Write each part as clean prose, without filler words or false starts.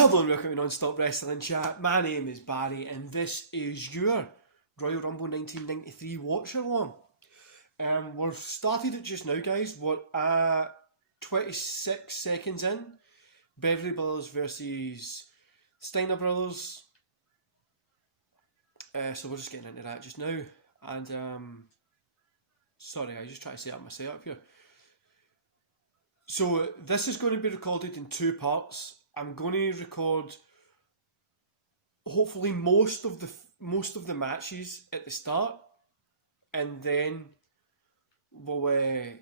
Hello and welcome to Non-Stop Wrestling Chat. My name is Barry and this is your Royal Rumble 1993 watch along. We're started it just now, guys. We're at 26 seconds in. Beverly Brothers versus Steiner Brothers. So we're just getting into that just now. And sorry, I just try to set up my setup here. So this is going to be recorded in two parts. I'm going to record hopefully most of the matches at the start, and then we're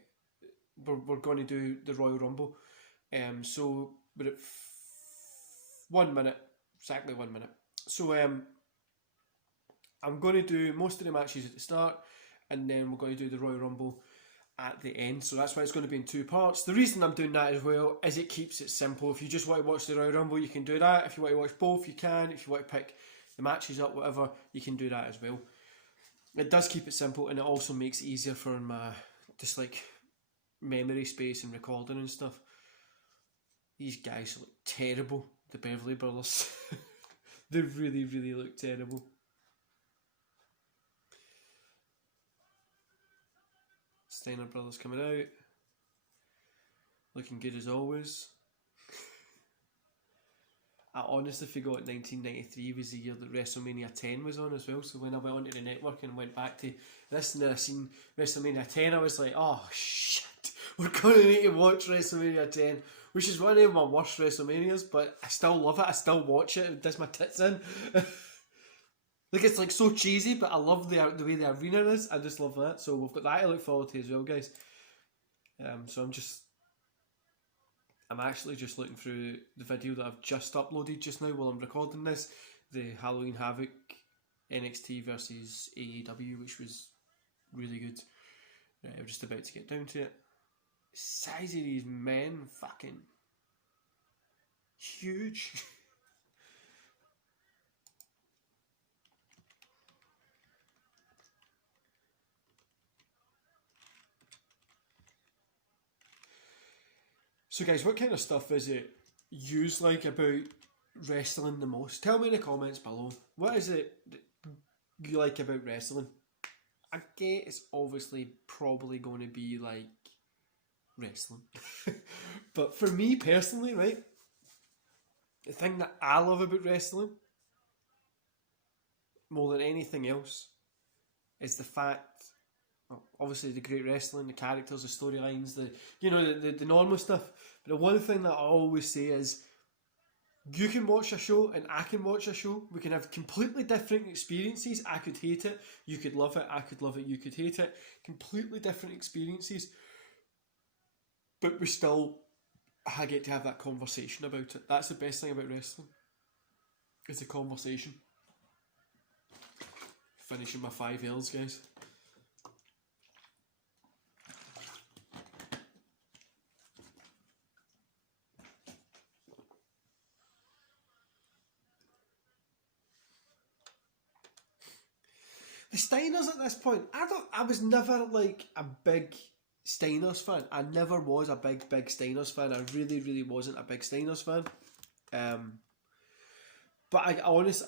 going to do the Royal Rumble. So we're at 1 minute, exactly 1 minute. So I'm going to do most of the matches at the start, and then we're going to do the Royal Rumble at the end. So that's why it's going to be in two parts. The reason I'm doing that as well is it keeps it simple. If you just want to watch the Royal Rumble, you can do that. If you want to watch both, you can. If you want to pick the matches up, whatever, you can do that as well. It does keep it simple, and it also makes it easier for my just like memory space and recording and stuff. These guys look terrible, the Beverly Brothers. They really, really look terrible. Steiner Brothers coming out. Looking good as always. I honestly forgot 1993 was the year that WrestleMania 10 was on as well. So when I went onto the network and went back to this and then I seen WrestleMania 10, I was like, oh shit, we're going to need to watch WrestleMania 10. Which is one of my worst WrestleManias, but I still love it. I still watch it. It does my tits in. Like, it's like so cheesy, but I love the way the arena is. I just love that. So we've got that to look forward to as well, guys. So I'm actually just looking through the video that I've just uploaded just now while I'm recording this. The Halloween Havoc NXT versus AEW, which was really good. We're just about to get down to it. The size of these men, fucking huge. So guys, what kind of stuff is it you like about wrestling the most? Tell me in the comments below. What is it that you like about wrestling? I get it's obviously probably going to be like wrestling. But for me personally, right, the thing that I love about wrestling more than anything else is the fact, well, obviously the great wrestling, the characters, the storylines, the normal stuff. But the one thing that I always say is, you can watch a show and I can watch a show. We can have completely different experiences. I could hate it, you could love it. I could love it, you could hate it. Completely different experiences. But we still, I get to have that conversation about it. That's the best thing about wrestling. It's a conversation. Finishing my 5 L's, guys. The Steiners at this point, I was never like a big Steiners fan. I never was a big Steiners fan. I really wasn't a big Steiners fan. But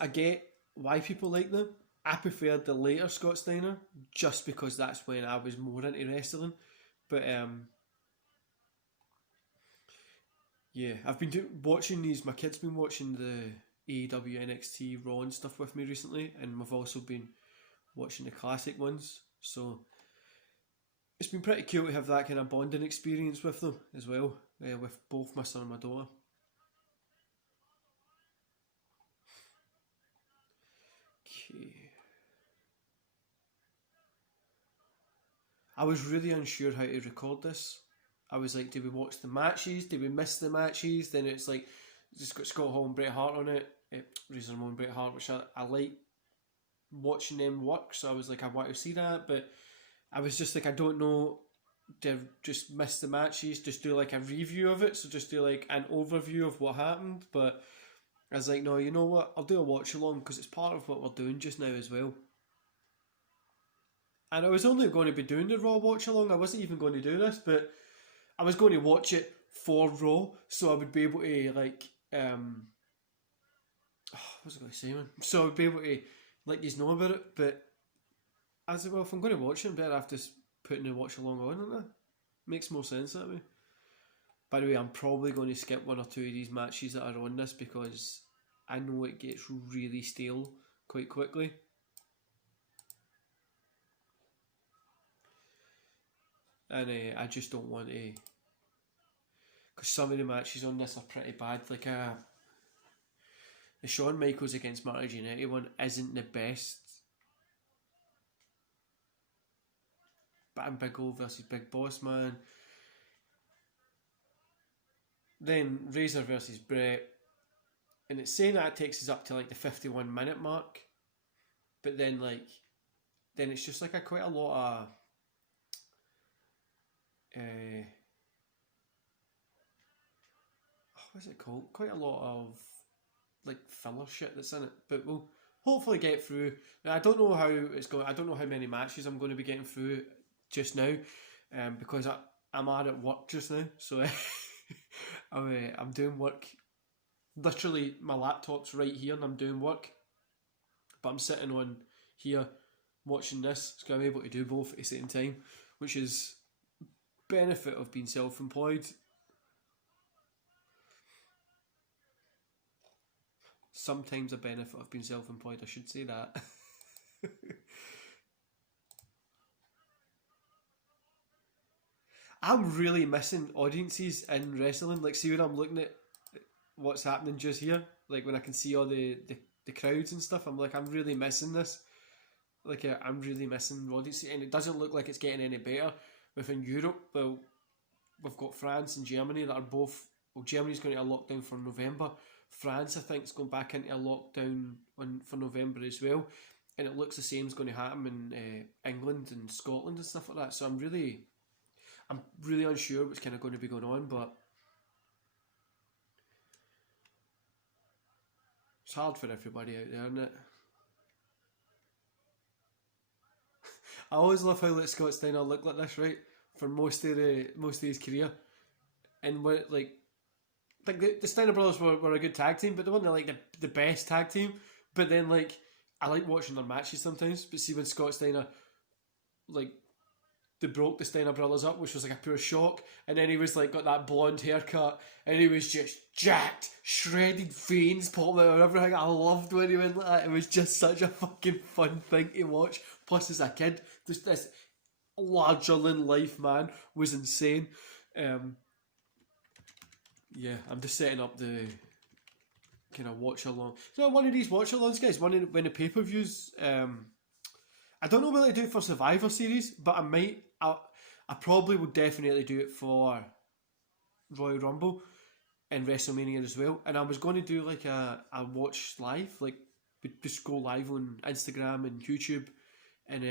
I get why people like them. I preferred the later Scott Steiner just because that's when I was more into wrestling. But yeah, I've been watching these. My kid's been watching the AEW NXT Raw and stuff with me recently, and we've also been watching the classic ones. So it's been pretty cool to have that kind of bonding experience with them as well, with both my son and my daughter. Okay. I was really unsure how to record this. I was like, did we watch the matches? Did we miss the matches? Then it's like, just got Scott Hall and Bret Hart on it. Razor Ramon and Bret Hart, which I like watching them work. So I was like, I want to see that. But I was just like, I don't know. To just miss the matches, just do like a review of it. So just do like an overview of what happened. But I was like, no, you know what? I'll do a watch along because it's part of what we're doing just now as well. And I was only going to be doing the Raw watch along. I wasn't even going to do this, but I was going to watch it for Raw, so I would be able to like what was I going to say, man? So I'd be able to let you know about it, but as well, if I'm going to watch it, better have to put in a watch along on, isn't it? Makes more sense that way. By the way, I'm probably going to skip one or two of these matches that are on this because I know it gets really stale quite quickly. And I just don't want to, because some of the matches on this are pretty bad. Like the Shawn Michaels against Marty Jannetty one isn't the best. Bam Big O versus Big Boss Man. Then Razor versus Brett. And it's saying that it takes us up to like the 51-minute mark. But then then it's just like quite a lot of what's it called? Quite a lot of like filler shit that's in it. But we'll hopefully get through. Now, I don't know how it's going. I don't know how many matches I'm going to be getting through just now, because I'm at work just now. So I'm doing work. Literally, my laptop's right here, and I'm doing work. But I'm sitting on here watching this, so I'm able to do both at the same time, which is benefit of being self-employed. Sometimes a benefit of being self-employed, I should say that. I'm really missing audiences in wrestling. Like, see when I'm looking at what's happening just here, like when I can see all the crowds and stuff, I'm like, I'm really missing this. Like, I'm really missing audiences, and it doesn't look like it's getting any better within Europe. Well, we've got France and Germany that are both. Well, Germany's going to a lockdown for November. France, I think, is going back into a lockdown for November as well, and it looks the same is going to happen in England and Scotland and stuff like that. So I'm really unsure what's kind of going to be going on, but it's hard for everybody out there, isn't it? I always love how like Scott Steiner looked like this, right, for most of his career, and what like the Steiner brothers were a good tag team, but they weren't like the best tag team. But then like I like watching their matches sometimes. But see when Scott Steiner like they broke the Steiner brothers up, which was like a pure shock, and then he was like got that blonde haircut, and he was just jacked, shredded veins popping out and everything. I loved when he went like that. It was just such a fucking fun thing to watch. Plus, as a kid, just this larger than life man was insane. Yeah, I'm just setting up the kind of watch along. So one of these watch alongs, guys. When the pay per views. I don't know whether I do it for Survivor Series, but I might. I probably would definitely do it for Royal Rumble and WrestleMania as well. And I was going to do like a watch live, like we just go live on Instagram and YouTube, and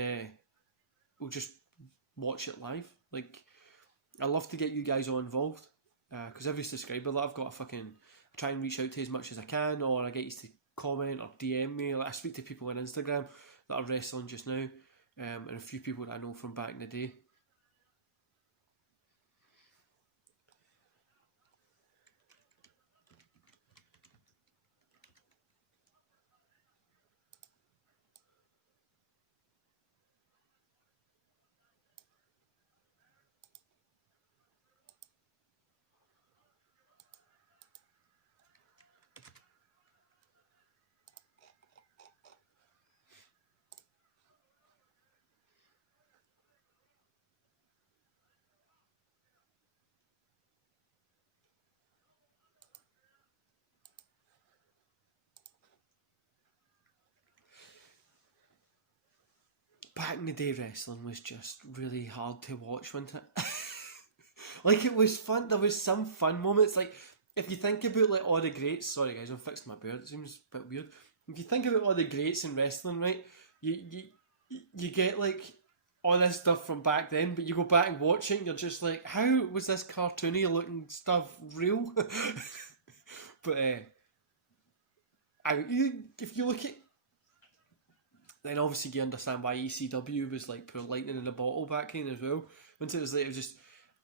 we'll just watch it live. Like I love to get you guys all involved because every subscriber that I've got, I try and reach out to as much as I can, or I get you to comment or DM me. Like I speak to people on Instagram that are wrestling just now, and a few people that I know from back in the day. Back in the day, wrestling was just really hard to watch, wasn't it? Like it was fun. There was some fun moments. Like if you think about like all the greats. Sorry guys, I'm fixing my beard. It seems a bit weird. If you think about all the greats in wrestling, right? You get like all this stuff from back then, but you go back and watch it, and you're just like, how was this cartoony looking stuff real? But if you look at, then obviously you understand why ECW was like pure lightning in a bottle back then as well. Once it was like it was just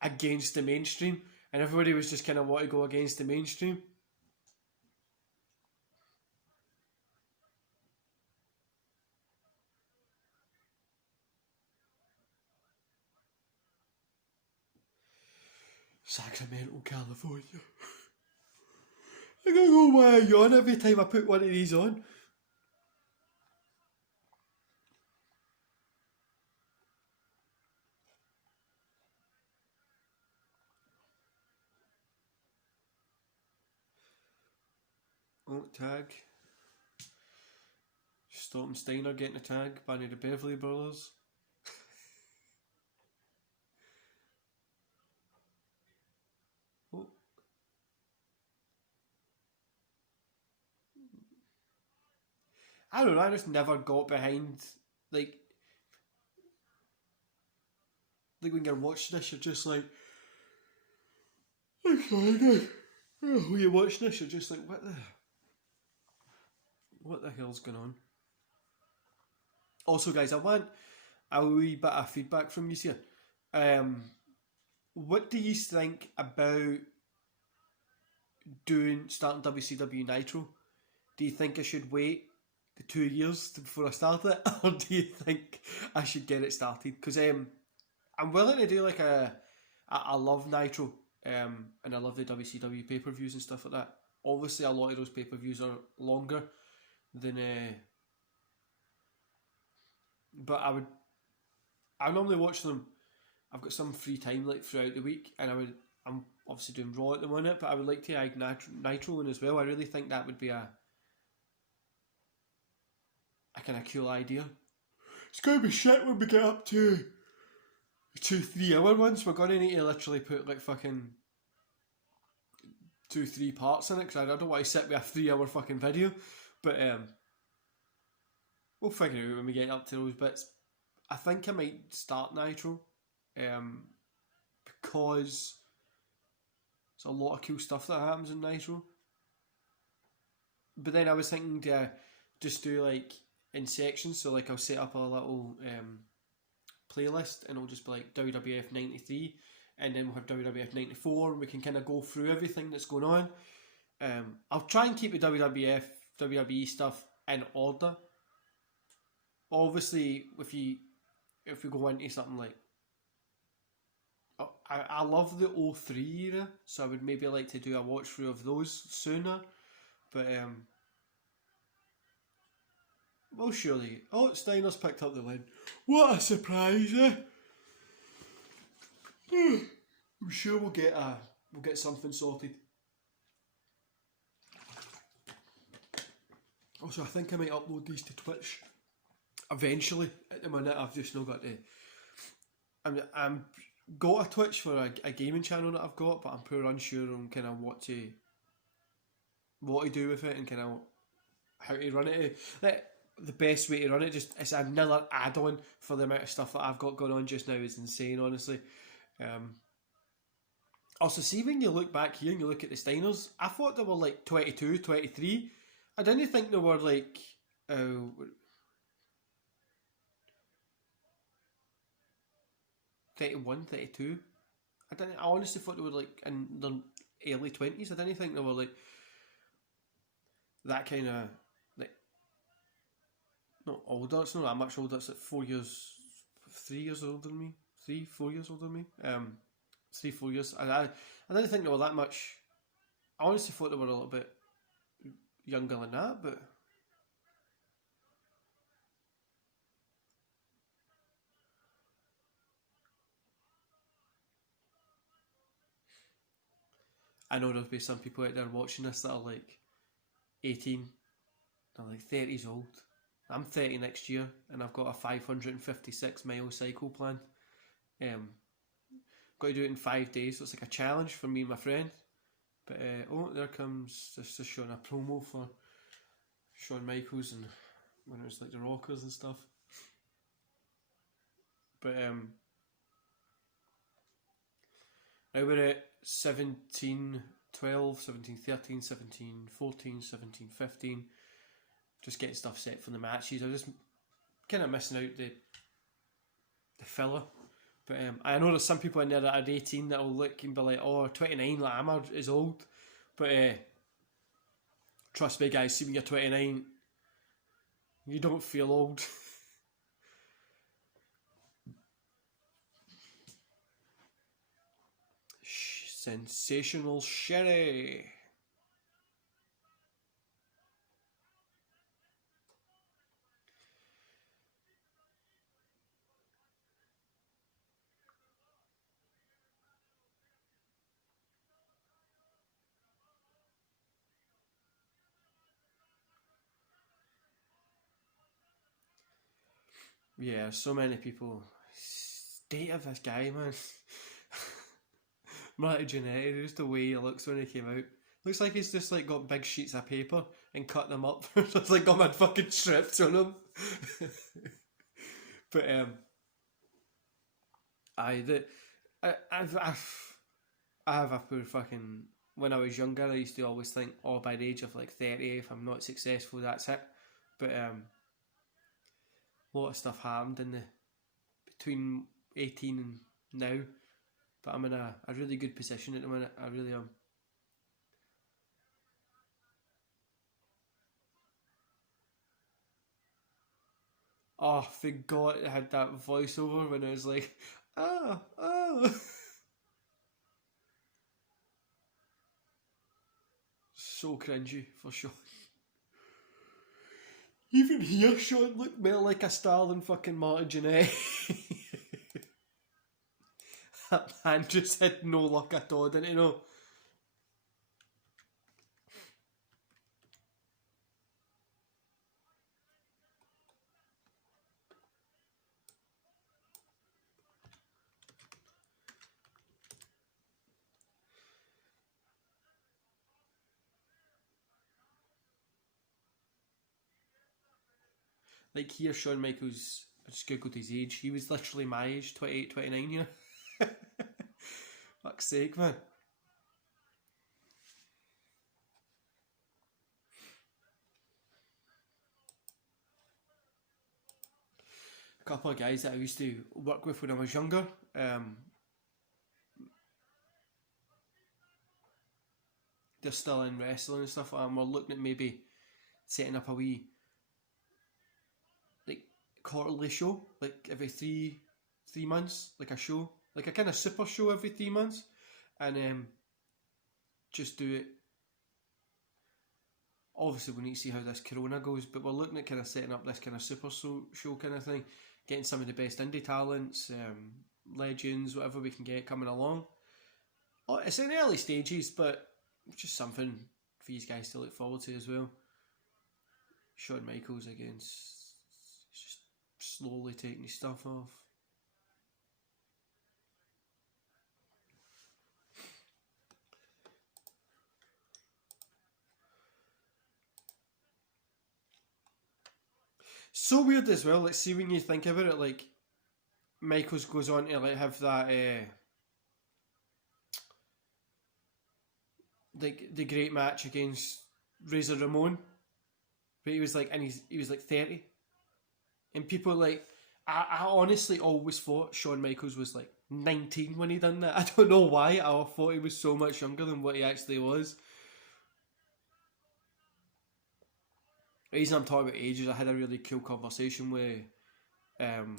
against the mainstream, and everybody was just kind of want to go against the mainstream. Sacramento, California. I don't know why I yawn every time I put one of these on. Oh, tag. Storm Steiner getting a tag by the Beverly Brothers. Oh. I don't know, I just never got behind, like when you're watching this, you're just like, I'm sorry, when you're watching this, you're just like, what the hell's going on? Also, guys, I want a wee bit of feedback from you here. What do you think about starting WCW Nitro? Do you think I should wait the 2 years before I start it, or do you think I should get it started? Because I'm willing to do like I love Nitro, and I love the WCW pay-per-views and stuff like that. Obviously, a lot of those pay-per-views are longer than, but I normally watch them. I've got some free time like throughout the week, and I'm obviously doing Raw at the minute, but I would like to add Nitro in as well. I really think that would be a kind of cool idea. It's going to be shit when we get up to 2-3 hour ones. We're going to need to literally put like fucking 2-3 parts in it, because I don't want to sit with a 3 hour fucking video. But we'll figure it out when we get up to those bits. I think I might start Nitro, because there's a lot of cool stuff that happens in Nitro. But then I was thinking to just do like in sections, so like I'll set up a little playlist, and it'll just be like WWF 93, and then we'll have WWF 94, and we can kind of go through everything that's going on. I'll try and keep the WWE stuff in order. Obviously, if we go into something like, I love the 03 era, so I would maybe like to do a watch through of those sooner, but well, surely. Oh, Steiner's picked up the win. What a surprise, eh? I'm sure we'll get something sorted. Also, I think I might upload these to Twitch eventually. At the minute, I've just not got to. I'm got a Twitch for a gaming channel that I've got, but I'm pretty unsure on kind of what to do with it and kind of how to run it. Like, the best way to run it, just it's another add-on for the amount of stuff that I've got going on just now is insane, honestly. Also, see when you look back here and you look at the Steiners, I thought they were like 22, 23. I didn't think they were like 31, 32. I honestly thought they were like in their early 20s. I didn't think they were like that kind of, like, not older. It's not that much older. It's like 3 years older than me. 4 years older than me. 3-4 years. I didn't think they were that much. I honestly thought they were a little bit younger than that, but I know there'll be some people out there watching this that are like 18, they're like 30s old. I'm 30 next year, and I've got a 556-mile cycle plan. Got to do it in 5 days, so it's like a challenge for me and my friend. But there comes this just showing a promo for Shawn Michaels and when it was like the Rockers and stuff. But now we're at 17, 12, 17, 13, 17, 14, 17, 15. Just getting stuff set for the matches. I'm just kind of missing out the filler. But I know there's some people in there that are 18 that'll look and be like, oh, 29, like I'm is old. But trust me, guys, see when you're 29, you don't feel old. Sensational Sherry. Yeah, so many people. State of this guy, man. Matty Jannetty, just the way he looks when he came out. Looks like he's just like got big sheets of paper and cut them up. Just like got my fucking strips on him. But I have a poor fucking. When I was younger, I used to always think, oh, by the age of like 30, if I'm not successful, that's it. But a lot of stuff happened in the between 18 and now. But I'm in a really good position at the minute. I really am. Oh, thank God it had that voiceover when it was like, ah, ah. So cringy, for sure. Even here, Sean looked more like a star than fucking Martin Jannetty. That man just had no luck at all, didn't he know? Like here, Shawn Michaels, I just googled his age, he was literally my age, 28, 29, you know? Fuck's sake, man. A couple of guys that I used to work with when I was younger, they're still in wrestling and stuff, and we're looking at maybe setting up a wee like quarterly show, like every three months, like a show, like a kind of super show every 3 months, and just do it. Obviously, we need to see how this Corona goes, but we're looking at kind of setting up this kind of super show kind of thing, getting some of the best indie talents, legends, whatever we can get coming along. Oh, it's in early stages, but it's just something for you guys to look forward to as well. Shawn Michaels against, he's just slowly taking his stuff off. So weird as well. Like, see when you think about it, like Michaels goes on to like have that, like the great match against Razor Ramon, but he was like, and he was like 30, and people like, I honestly always thought Shawn Michaels was like 19 when he done that. I don't know why. I thought he was so much younger than what he actually was. The reason I'm talking about ages, I had a really cool conversation with um,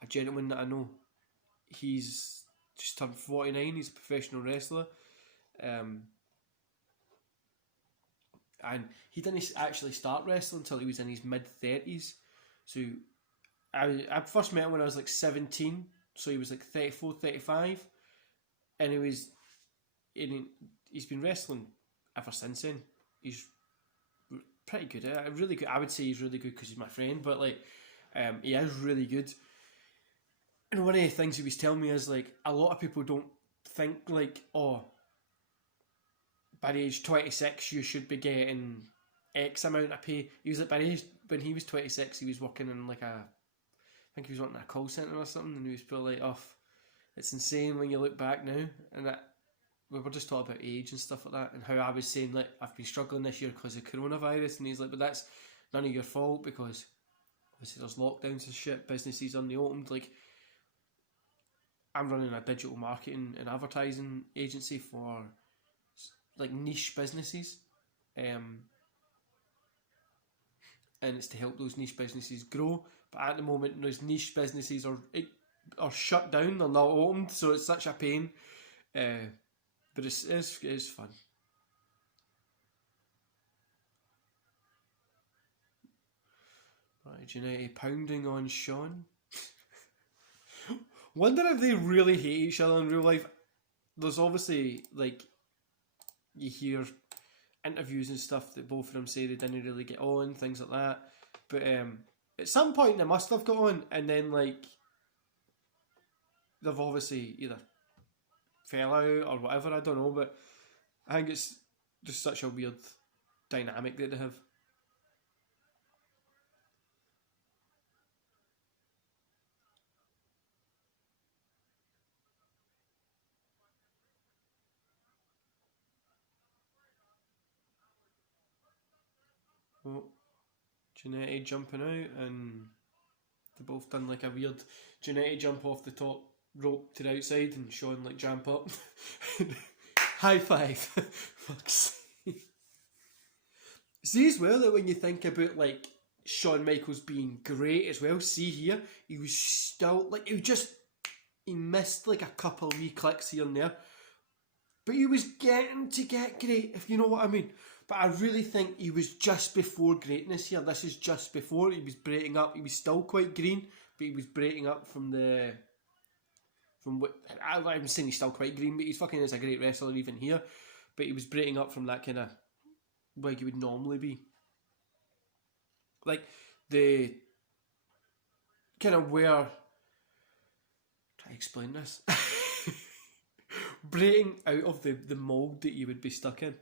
a gentleman that I know. He's just turned 49. He's a professional wrestler, um, and he didn't actually start wrestling until he was in his mid 30s. So I first met him when I was like 17. So he was like 34, 35, and he's been wrestling ever since then. He's pretty good. Really good. I would say he's really good because he's my friend, but like, he is really good. And one of the things he was telling me is like a lot of people don't think like, oh, by the age 26 you should be getting X amount of pay. He was like, by the age when he was 26, he was working in like I think he was working in a call centre or something, and he was probably like, off. It's insane when you look back now, and we were just talking about age and stuff like that, and how I was saying like I've been struggling this year because of coronavirus, and he's like, but that's none of your fault because obviously there's lockdowns and shit, businesses only opened. Like, I'm running a digital marketing and advertising agency for like niche businesses, and it's to help those niche businesses grow. But at the moment, those niche businesses are shut down; they're not opened, so it's such a pain. But But it's fun. Right, Jannetty pounding on Sean. Wonder if they really hate each other in real life. There's obviously, like, you hear interviews and stuff that both of them say they didn't really get on, things like that. But at some point they must have got on, and then, like, they've obviously either fell out or whatever, I don't know, but I think it's just such a weird dynamic that they have. Oh, Jannetty jumping out, and they both done like a weird Jannetty jump off the top rope to the outside, and Sean like jump up. High five. Fuck's sake. See as well that when you think about like Shawn Michaels being great as well, see here, he was still like he missed like a couple of wee clicks here and there. But he was getting to get great, if you know what I mean. But I really think he was just before greatness here. This is just before. He was breaking up. He was still quite green, but he was breaking up from the... From what I'm saying, he's still quite green, but he's fucking is a great wrestler even here. But he was breaking up from that kind of where he would normally be. Like the kind of where... Try to explain this. Breaking out of the mould that you would be stuck in.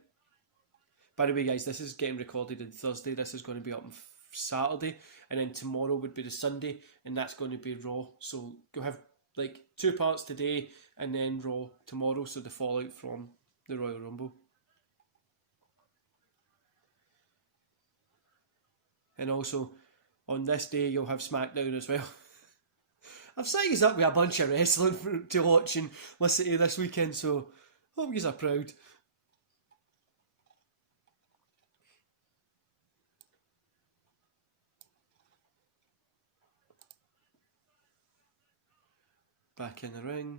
By the way, guys, this is getting recorded on Thursday. This is going to be up on Saturday, and then tomorrow would be the Sunday, and that's going to be Raw. So you'll have like 2 parts today, and then Raw tomorrow. So the fallout from the Royal Rumble, and also on this day you'll have SmackDown as well. I've set you up with a bunch of wrestling to watch and listen to this weekend, so hope you are proud. Back in the ring.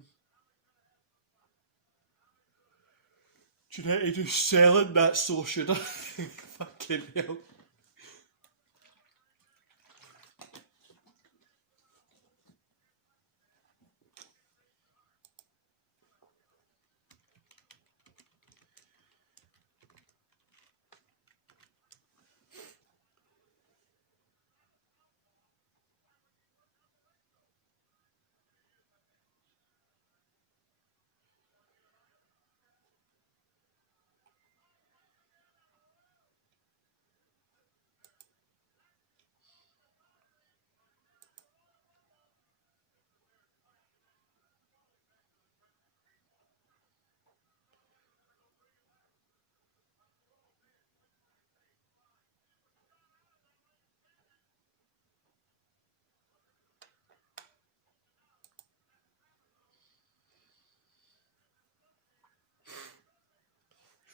Jannetty just selling that, so should I? Fucking hell.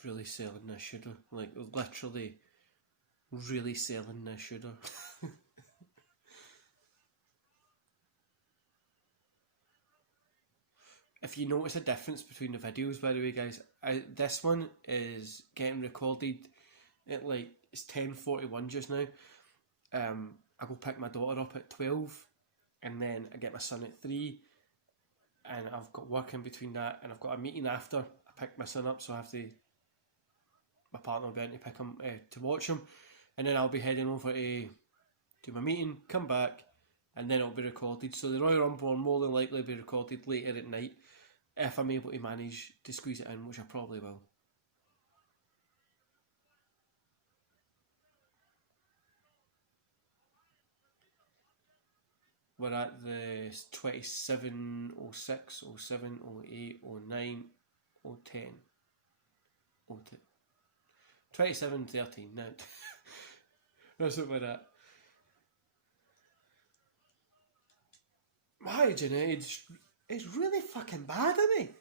Really selling this shooter. Like, literally really selling this shooter. If you notice a difference between the videos, by the way, guys, this one is getting recorded at like, it's 10:41 just now. I go pick my daughter up at 12, and then I get my son at 3, and I've got work in between that, and I've got a meeting after I pick my son up, so I have to... My partner will be able to pick him to watch him, and then I'll be heading over to do my meeting, come back, and then it'll be recorded. So the Royal Rumble will more than likely be recorded later at night if I'm able to manage to squeeze it in, which I probably will. We're at the 27, 06, 07, 08, 09, 010, 010. 27:13 now. That's what we're at. My Jannetty, it's really fucking bad, isn't it?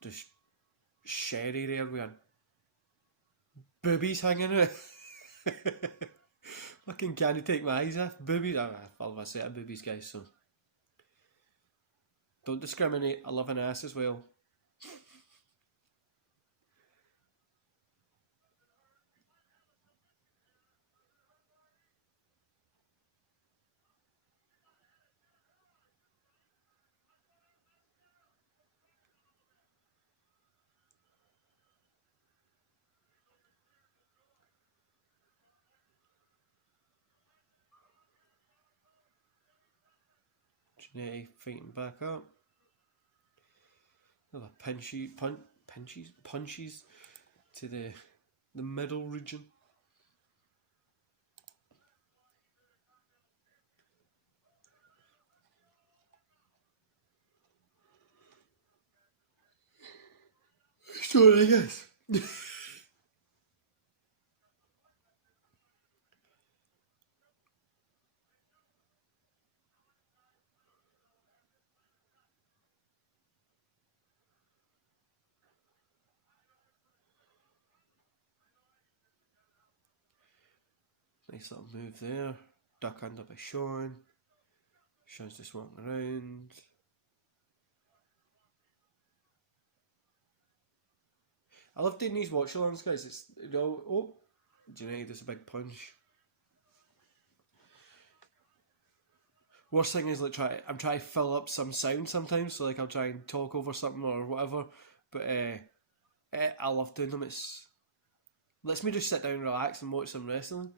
Just Sherry there with a Boobies hanging out. Fucking can you take my eyes off? Boobies. I love a set of boobies, guys, so don't discriminate. I love an ass as well. Genetic fighting back up. Another punches to the middle region. Sorry, guys. Nice little move there. Duck under by Sean. Sean's just walking around. I love doing these watch alongs, guys. It's oh, Junaid does a big punch. Worst thing is like I'm trying to fill up some sound sometimes, so like I'll try and talk over something or whatever. But I love doing them. It's lets me just sit down, relax, and watch some wrestling.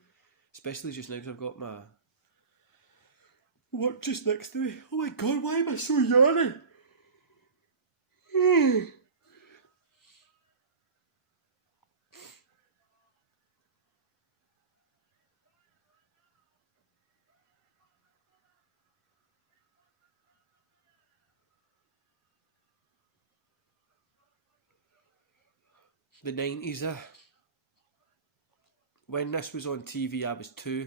Especially just now because I've got my work just next to me. Oh my god, why am I so yawning? The 90s, when this was on TV, I was 2.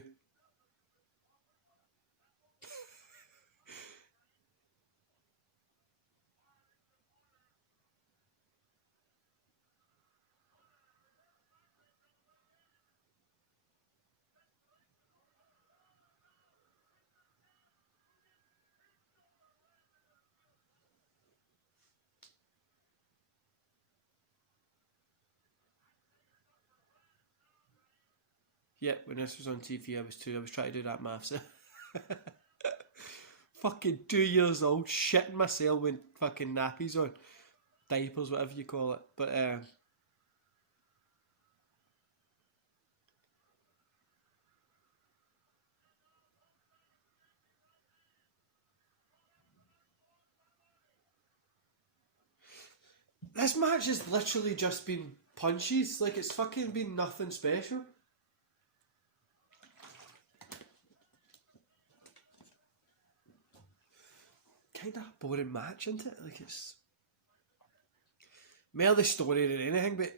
Yeah, when this was on TV, I was 2. I was trying to do that maths. Fucking 2 years old, shitting myself with fucking nappies on. Diapers, whatever you call it. But, this match has literally just been punches. Like, it's fucking been nothing special. Kind of boring match, isn't it? Like, it's more the story than anything, but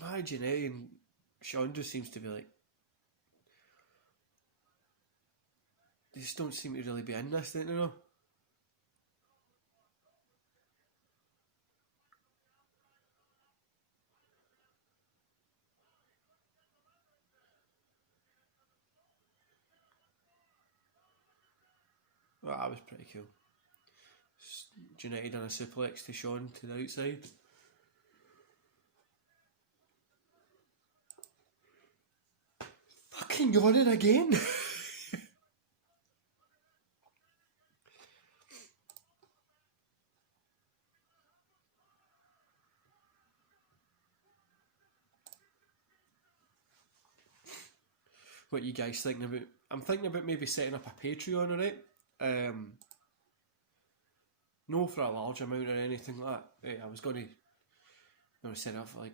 my Janelle and Sean just seems to be like, they just don't seem to really be in this, don't you know? Well, that was pretty cool. United on a suplex to Sean to the outside. Fucking yawning again. What you guys thinking about? I'm thinking about maybe setting up a Patreon, alright? No for a large amount or anything like that. I was going to set it up for like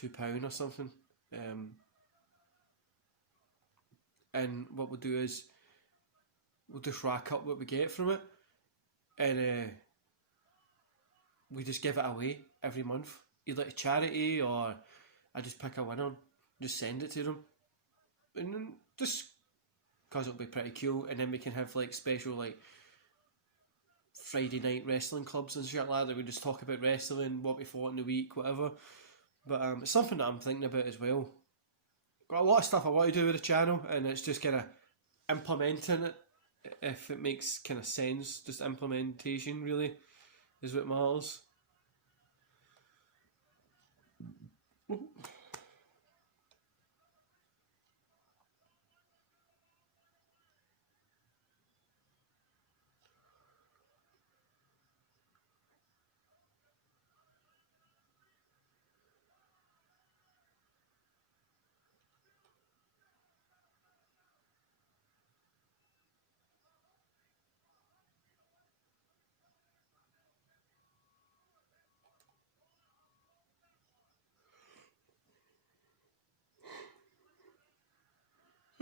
£2 or something. And what we'll do is we'll just rack up what we get from it, and we just give it away every month, either to charity or I just pick a winner, just send it to them, and then just because it'll be pretty cool, and then we can have like special like Friday night wrestling clubs and shit like that. We just talk about wrestling, what we fought in the week, whatever. But it's something that I'm thinking about as well. Got a lot of stuff I want to do with the channel, and it's just kind of implementing it, if it makes kind of sense. Just implementation really is what matters.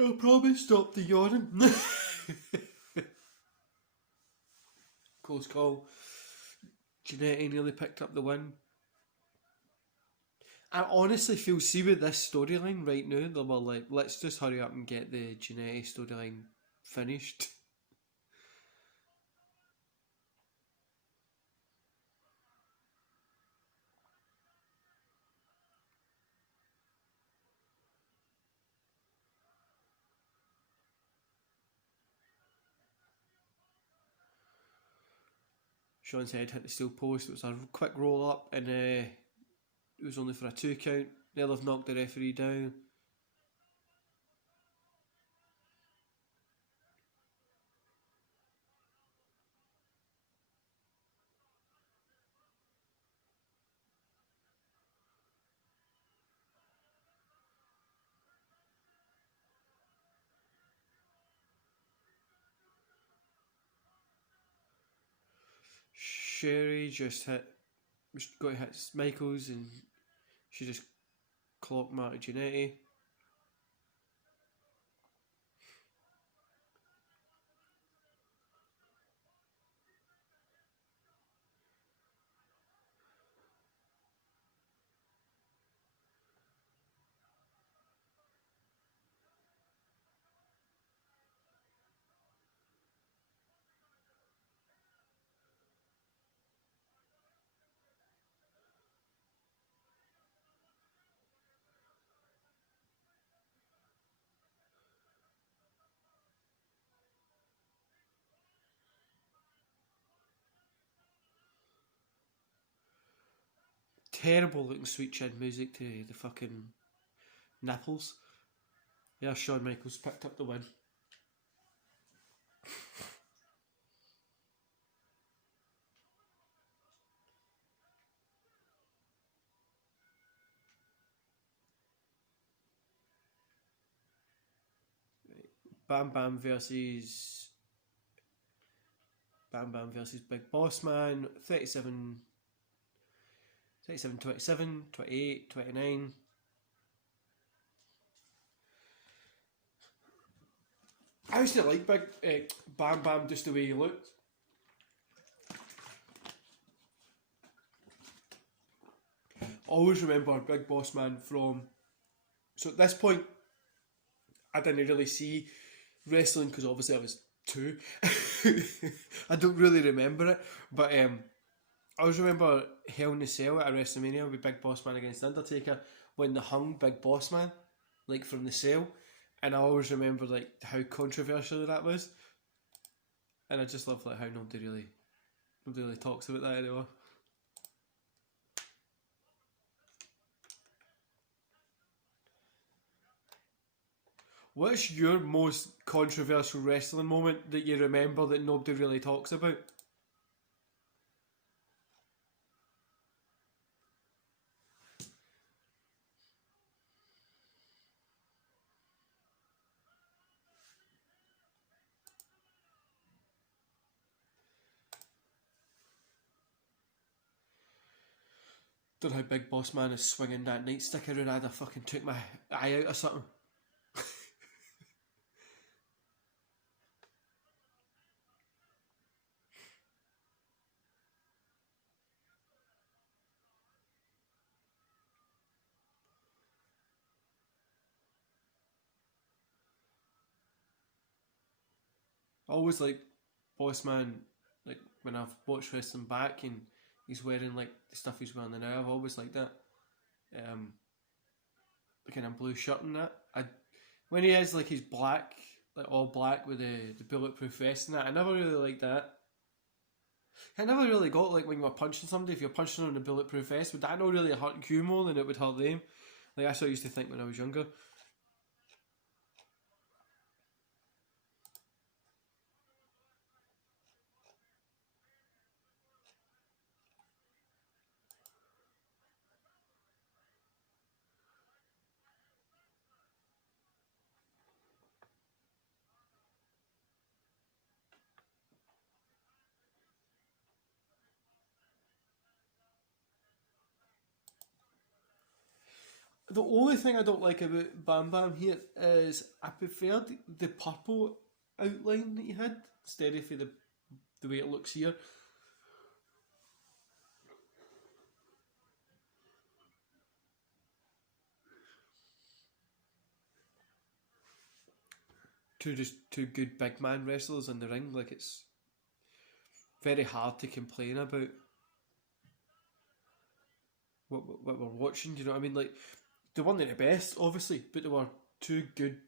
I'll probably stop the yawning. Close call. Janetti nearly picked up the win. I honestly feel, see with this storyline right now, they were like, let's just hurry up and get the Janetti storyline finished. Sean's head hit the steel post. It was a quick roll up, and it was only for a 2 count. They'll have knocked the referee down. Sherry just got to hit Michaels, and she just clocked Marty Jannetty. Terrible looking sweet chin music to the fucking nipples. Yeah, Shawn Michaels picked up the win. Bam Bam versus Big Boss Man. 37 27, 28, 29. I used to like Bam Bam just the way he looked. Always remember Big Boss Man from. So at this point, I didn't really see wrestling because obviously I was 2. I don't really remember it, but I always remember Hell in a Cell at a WrestleMania with Big Boss Man against Undertaker when they hung Big Boss Man like from the cell, and I always remember like how controversial that was, and I just love like how nobody really talks about that anymore. What's your most controversial wrestling moment that you remember that nobody really talks about? Don't know how Big Boss Man is swinging that nightstick around. I'd have fucking took my eye out or something. I always like Boss Man, like when I've watched wrestling back and he's wearing like the stuff he's wearing now. I've always liked that. the kind of blue shirt and that. When he is like he's black, like all black with the bulletproof vest and that, I never really liked that. I never really got like when you were punching somebody, if you're punching on a bulletproof vest, would that not really hurt you more than it would hurt them? Like that's what I used to think when I was younger. The only thing I don't like about Bam Bam here is I preferred the purple outline that you had instead of the way it looks here. Two good big man wrestlers in the ring. Like it's very hard to complain about what we're watching. Do you know what I mean? Like they weren't the best, obviously, but they were two good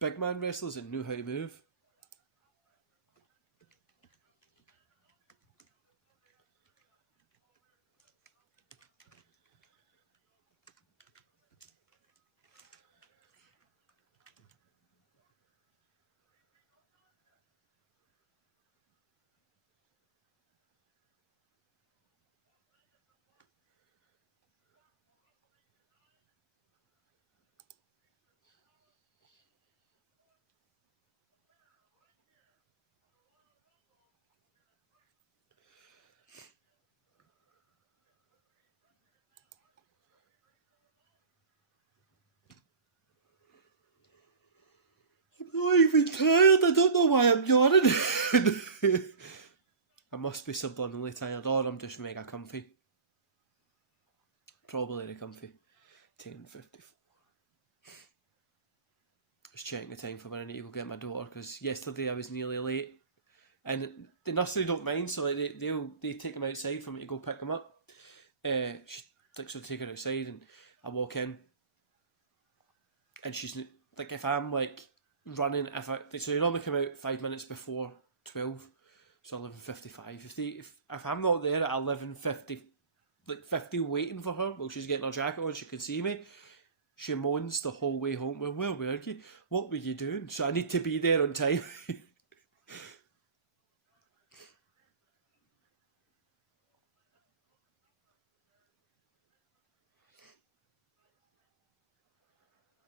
big man wrestlers that knew how to move. I'm not even tired. I don't know why I'm yawning. I must be subliminally tired, or I'm just mega comfy. Probably the comfy. 10:54. Just checking the time for when I need to go get my daughter because yesterday I was nearly late, and the nursery don't mind, so like they take them outside for me to go pick them up. She like so take her outside, and I walk in, and she's like, if I'm like running, so they normally come out 5 minutes before 12, so 11:55. If I'm not there at 11:50, like 50, waiting for her while she's getting her jacket on, she can see me. She moans the whole way home. Well, where were you? What were you doing? So I need to be there on time.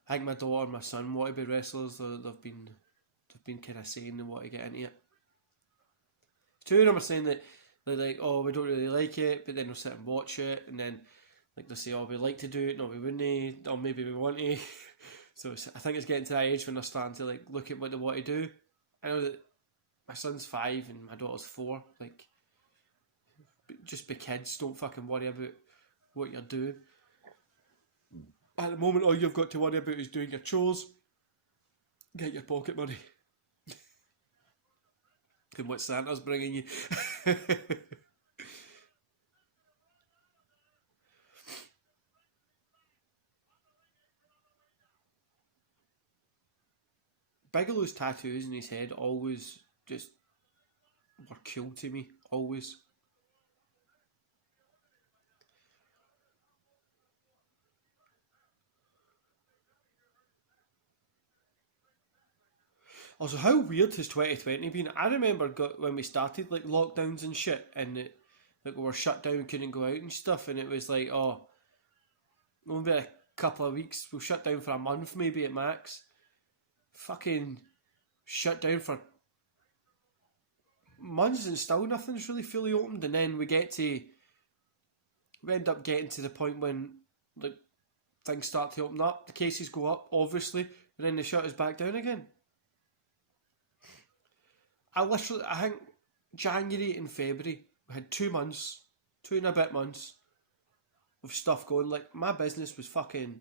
I think my daughter and my son want to be wrestlers. They've been kind of saying they want to get into it. Two of them are saying that they're like, oh, we don't really like it, but then they'll sit and watch it, and then like they'll say, oh, we'd like to do it, no, we wouldn't, or maybe we want to. So I think it's getting to that age when they're starting to like look at what they want to do. I know that my son's 5 and my daughter's 4. Like, just be kids. Don't fucking worry about what you're doing. At the moment, all you've got to worry about is doing your chores, get your pocket money, and what Santa's bringing you. Bigelow's tattoos in his head always just were cool to me. Always. Also, how weird has 2020 been? I remember when we started like lockdowns and shit, and like we were shut down, couldn't go out and stuff, and it was like, oh, only a couple of weeks. We'll shut down for a month, maybe at max. Fucking shut down for months and still nothing's really fully opened, and then we end up getting to the point when like things start to open up, the cases go up, obviously, and then they shut us back down again. I think January and February, we had 2 months, 2 and a bit months of stuff going. Like, my business was fucking,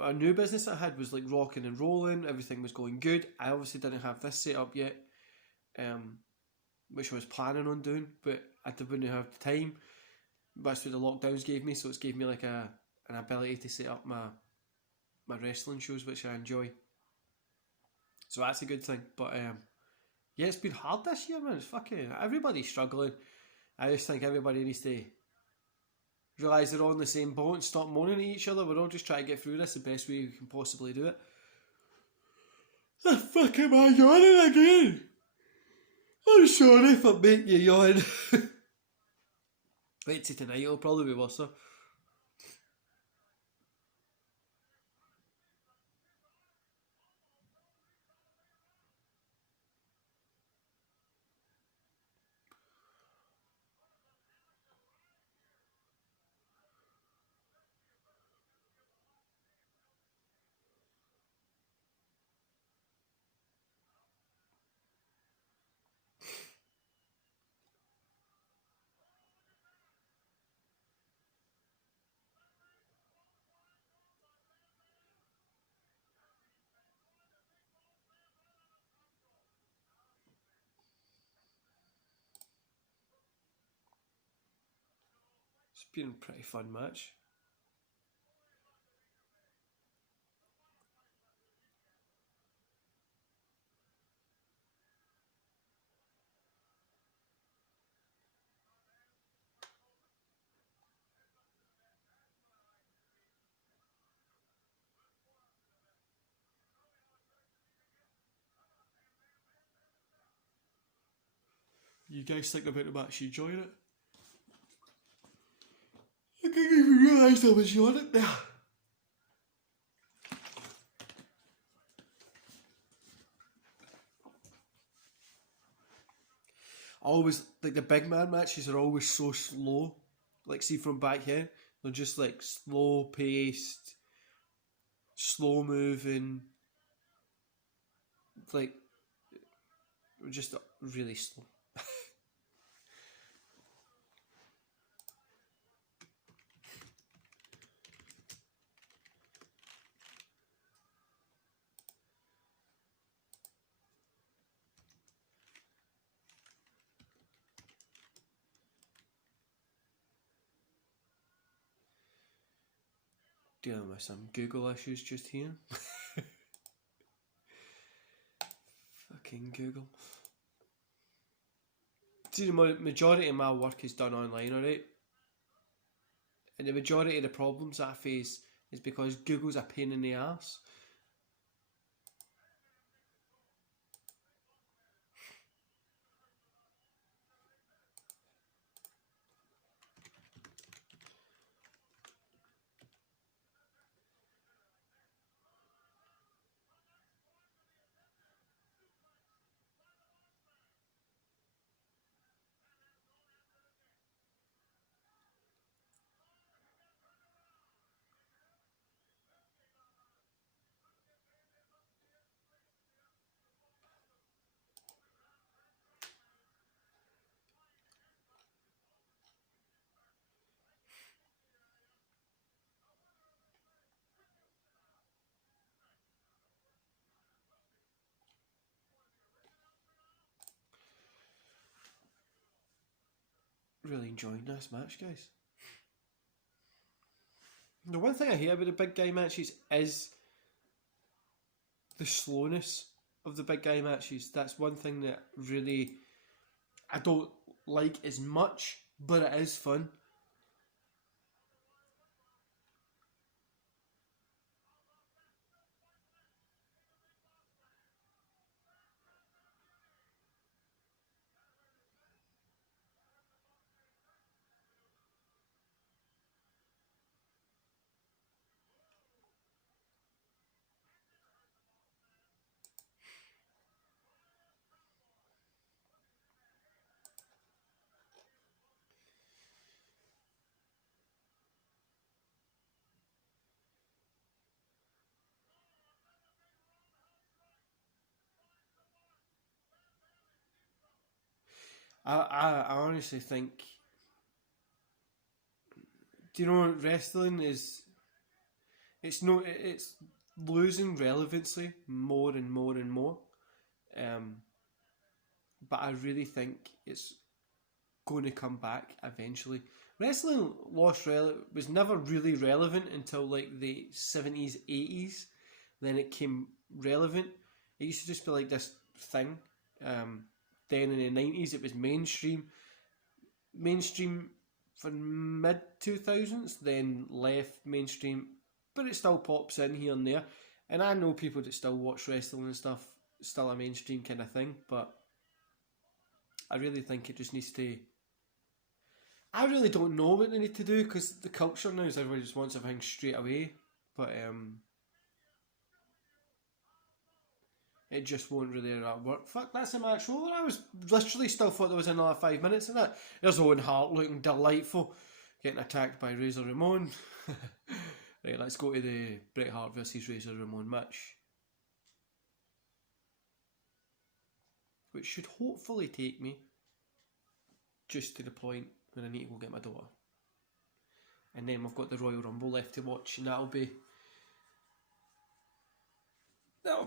a new business I had was like rocking and rolling, everything was going good. I obviously didn't have this set up yet, which I was planning on doing, but I wouldn't have the time. That's what the lockdowns gave me. So it's gave me like an ability to set up my wrestling shows, which I enjoy. So that's a good thing. But yeah, it's been hard this year, man. It's fucking everybody's struggling. I just think everybody needs to realise they're all in the same boat and stop moaning at each other. We're all just trying to get through this the best way we can possibly do it. The fuck am I yawning again? I'm sorry for making you yawn. Wait till tonight, it'll probably be worse. It's been a pretty fun match. You guys think about the match, you enjoying it? I didn't even realise I was yawning there. Always, like the big man matches are always so slow. Like, see from back here, they're just like slow paced, slow moving, like just really slow. Dealing with some Google issues just here. Fucking Google. See, the majority of my work is done online, alright? And the majority of the problems I face is because Google's a pain in the ass. Really enjoying this match, guys. The one thing I hate about the big guy matches is the slowness of the big guy matches. That's one thing that really I don't like as much, but it is fun. I honestly think, do you know, wrestling is it's losing relevancy more and more and more. Um, but I really think it's going to come back eventually. wrestling was never really relevant until like the 70s, 80s. Then it came relevant. It used to just be like this thing. Then in the 90s, it was mainstream. Mainstream for mid 2000s, then left mainstream, but it still pops in here and there. And I know people that still watch wrestling and stuff, still a mainstream kind of thing, but I really think it just needs to. I really don't know what they need to do because the culture now is everybody just wants everything straight away, but it just won't really work. Fuck, that's the match over. I was literally still thought there was another 5 minutes in that. There's Owen Hart looking delightful, getting attacked by Razor Ramon. Right, let's go to the Bret Hart versus Razor Ramon match, which should hopefully take me just to the point when I need to go get my daughter. And then we've got the Royal Rumble left to watch, and that'll be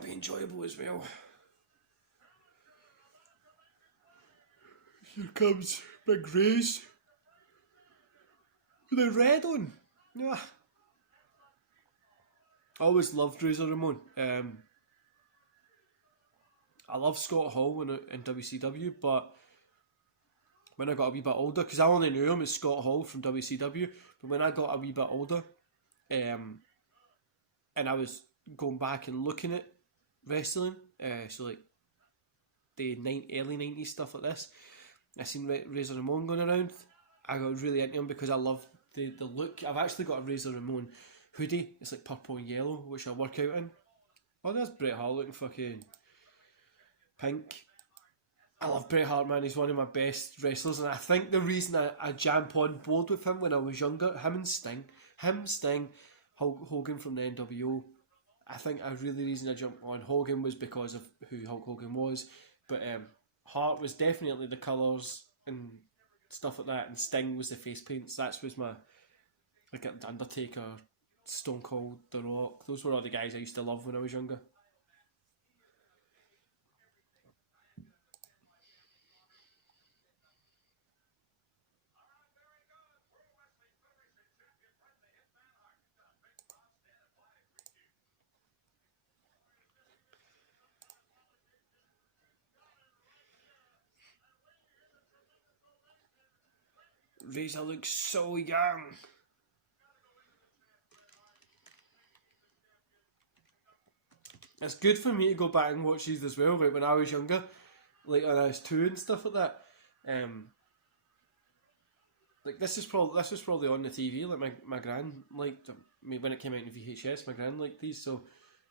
enjoyable as well. Here comes Big Raze with the red on. Yeah. I always loved Razor Ramon. I love Scott Hall in WCW, but when I got a wee bit older, because I only knew him as Scott Hall from WCW, but when I got a wee bit older, and I was going back and looking at wrestling, so like the early 90s stuff like this, I seen Razor Ramon going around. I got really into him because I love the look. I've actually got a Razor Ramon hoodie. It's like purple and yellow, which I work out in. Oh, there's Bret Hart looking fucking pink. I love Bret Hart, man. He's one of my best wrestlers, and I think the reason I jumped on board with him when I was younger, him, Sting, Hulk Hogan from the NWO. I think the reason I jumped on Hogan was because of who Hulk Hogan was, but Hart was definitely the colours and stuff like that, and Sting was the face paints. That was my, like, Undertaker, Stone Cold, The Rock. Those were all the guys I used to love when I was younger. Razor looks so young. It's good for me to go back and watch these as well, but when I was younger, like when I was 2 and stuff like that, like this was probably on the TV. Like my gran liked me when it came out in VHS. My gran liked these, so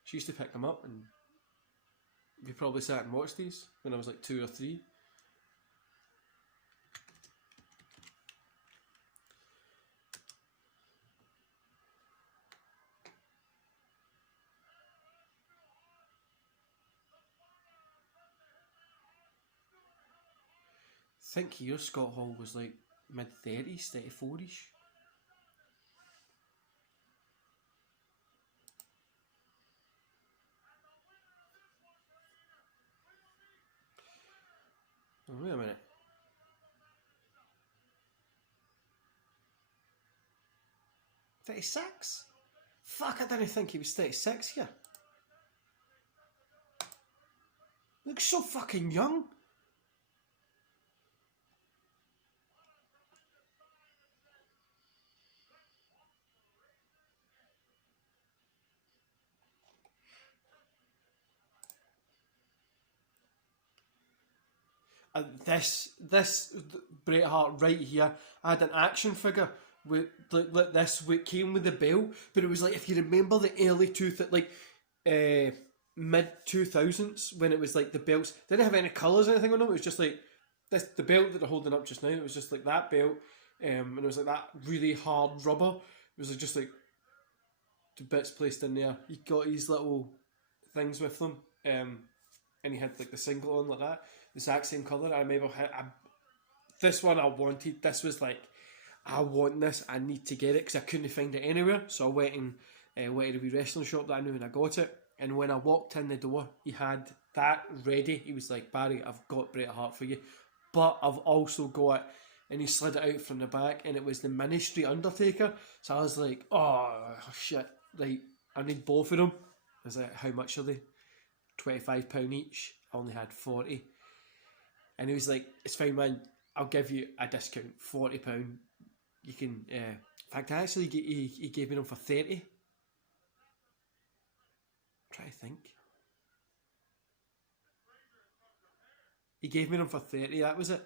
she used to pick them up, and we probably sat and watched these when I was like 2 or 3. I think here Scott Hall was like mid-30s, 34-ish. Oh, wait a minute. 36? Fuck, I didn't think he was 36 here. Looks so fucking young. This Bret Hart right here, I had an action figure with like this. It came with the belt, but it was like, if you remember the early mid 2000s when it was like the belts didn't have any colours or anything on them. It was just like this, the belt that they're holding up just now. It was just like that belt, and it was like that really hard rubber. It was like just like the bits placed in there. He got these little things with them, and he had like the singlet on like that. The exact same colour. I remember this one I wanted. This was like, I want this. I need to get it because I couldn't find it anywhere. So I went and went to a wee wrestling shop that I knew, and I got it. And when I walked in the door, he had that ready. He was like, Barry, I've got Bret Hart for you, but I've also got and he slid it out from the back, and it was the Ministry Undertaker. So I was like, oh shit, like I need both of them. I was like, how much are they? £25 each. I only had 40, and he was like, it's fine, man. I'll give you a discount, £40. You can. In fact, I actually he gave me them for 30. Try to think. He gave me them for 30. That was it.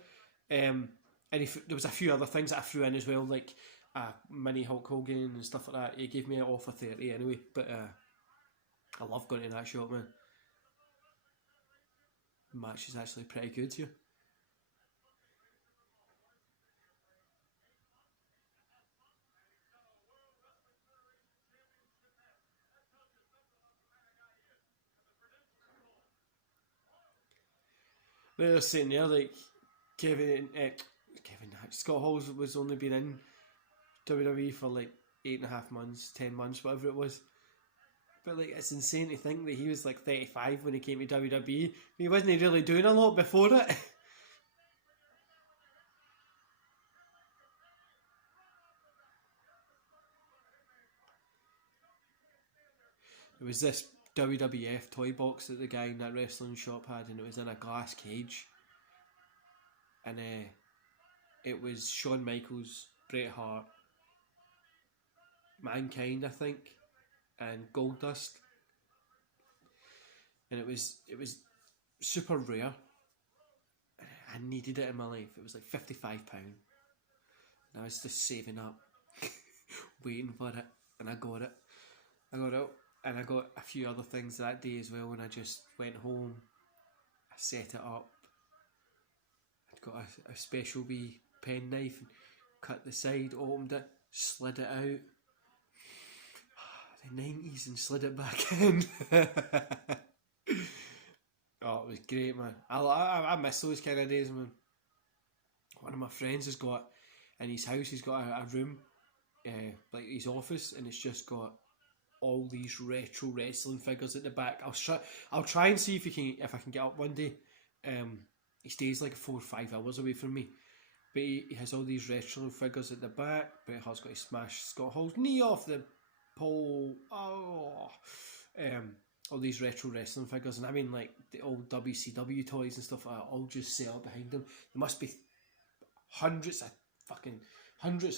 And there was a few other things that I threw in as well, like a mini Hulk Hogan and stuff like that. He gave me it all for 30 anyway. But I love going to that shop, man. The match is actually pretty good here. They're saying there, like Kevin Nash, Scott Hall was only been in WWE for like 8.5 months, 10 months, whatever it was. But like, it's insane to think that he was like 35 when he came to WWE. He wasn't really doing a lot before it. It was this WWF toy box that the guy in that wrestling shop had, and it was in a glass cage. And it was Shawn Michaels, Bret Hart, Mankind, I think, and Goldust. And it was super rare. I needed it in my life. It was like £55. And I was just saving up, waiting for it, and I got it. And I got a few other things that day as well. And I just went home, I set it up. I'd got a special wee pen knife, and cut the side, opened it, slid it out. The 90s, and slid it back in. Oh, it was great, man. I miss those kind of days, man. One of my friends has got, in his house, he's got a room, like his office, and it's just got all these retro wrestling figures at the back. I'll try and see if I can get up one day. He stays like 4 or 5 hours away from me, but he has all these retro figures at the back. Bret Hart's got to smash Scott Hall's knee off the pole. Oh, all these retro wrestling figures, and I mean like the old WCW toys and stuff like that, all just set up behind them. There must be hundreds